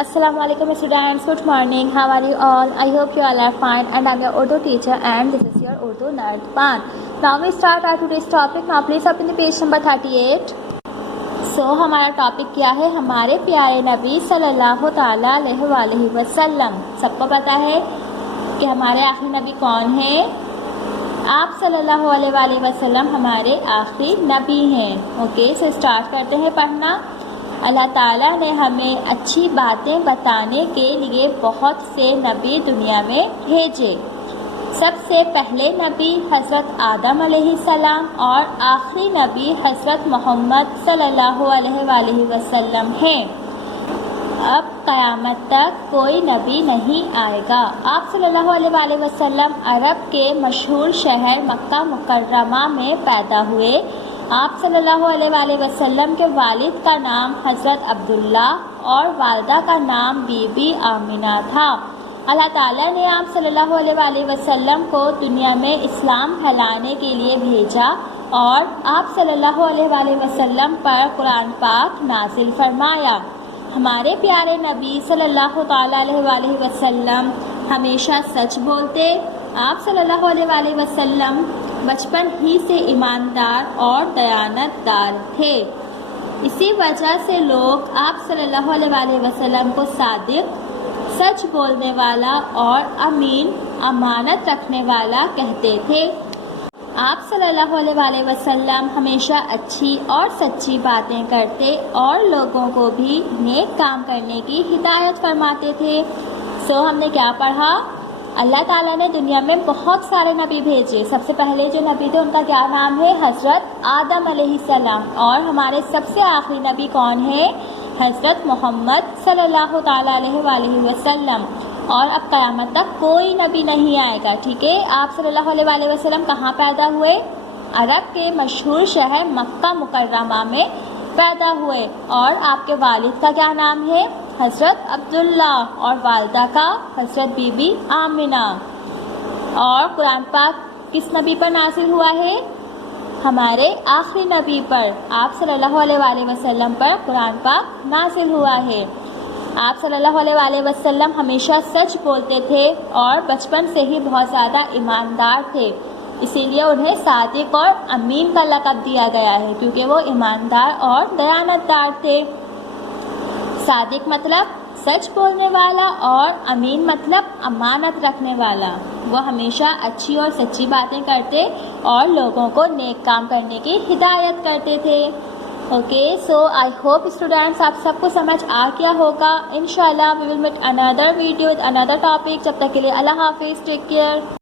Assalamu alaikum students, good morning. How are you all? I hope you all are fine, and I'm your Urdu teacher and this is your Urdu nerd Pan. Now we start our today's topic. Now please open the page number 38. So हमारा topic क्या है? हमारे प्यारे नबी सल्लल्लाहु ताला अलैहि वसल्लम। सबको पता है कि हमारे आखिरी नबी कौन है? आप सल्लल्लाहु अलैहि वसल्लम हमारे आखिरी नबी हैं। ओके, सो स्टार्ट करते हैं पढ़ना। अल्लाह ताला ने हमें अच्छी बातें बताने के लिए बहुत से नबी दुनिया में भेजे। सबसे पहले नबी हज़रत आदम अलैहिस्सलाम और आखिरी नबी हज़रत मोहम्मद सल्लल्लाहु अलैहि वसल्लम हैं। अब क़यामत तक कोई नबी नहीं आएगा। आप सल्लल्लाहु अलैहि वसल्लम अरब के मशहूर शहर मक्का मुकर्रमा में पैदा हुए। आप सल्लल्लाहु अलैहि वसल्लम के वालिद का नाम हज़रत अब्दुल्ला और वालदा का नाम बीबी आमिना था। अल्लाह ताला ने आप सल्लल्लाहु अलैहि वसल्लम को दुनिया में इस्लाम फैलाने के लिए भेजा और आप सल्लल्लाहु अलैहि वसल्लम पर कुरान पाक नाजिल फरमाया। हमारे प्यारे नबी सल्लल्लाहु ताला अलैहि वसल्लम हमेशा सच बोलते। आप सल्लल्लाहु अलैहि वसल्लम बचपन ही से ईमानदार और दयानतदार थे। इसी वजह से लोग आप सल्लल्लाहु अलैहि वसल्लम को सादिक, सच बोलने वाला और अमीन, अमानत रखने वाला कहते थे। आप सल्लल्लाहु अलैहि वसल्लम हमेशा अच्छी और सच्ची बातें करते और लोगों को भी नेक काम करने की हिदायत फरमाते थे। सो हमने क्या पढ़ा? अल्लाह ताला ने दुनिया में बहुत सारे नबी भेजे। सबसे पहले जो नबी थे उनका क्या नाम है? हज़रत आदम अलैहिस्सलाम। और हमारे सबसे आखिरी नबी कौन है? हज़रत मोहम्मद सल्लल्लाहु ताला अलैहि वसल्लम। और अब क़यामत तक कोई नबी नहीं आएगा। ठीक है, आप सल्लल्लाहु अलैहि वसल्लम कहाँ पैदा हुए? अरब के मशहूर शहर मक्का मुकर्रमा में पैदा हुए। और आपके वालिद का क्या नाम है? हज़रत अब्दुल्ला और वालदा का हज़रत बीबी आमिना। और कुरान पाक किस नबी पर नाज़िल हुआ है? हमारे आखिरी नबी पर, आप सल्लल्लाहु अलैहि वसल्लम पर कुरान पाक नाज़िल हुआ है। आप सल्लल्लाहु अलैहि वसल्लम हमेशा सच बोलते थे और बचपन से ही बहुत ज़्यादा ईमानदार थे। इसीलिए उन्हें सादिक और अमीन का लक़ब दिया गया है, क्योंकि वो ईमानदार और दयानतदार थे। सादिक मतलब सच बोलने वाला और अमीन मतलब अमानत रखने वाला। वो हमेशा अच्छी और सच्ची बातें करते और लोगों को नेक काम करने की हिदायत करते थे। Okay, so I hope students आप सबको समझ आ गया होगा। इंशाल्लाह we will make another video with another topic. जब तक के लिए अल्लाह हाफिज़, टेक केयर।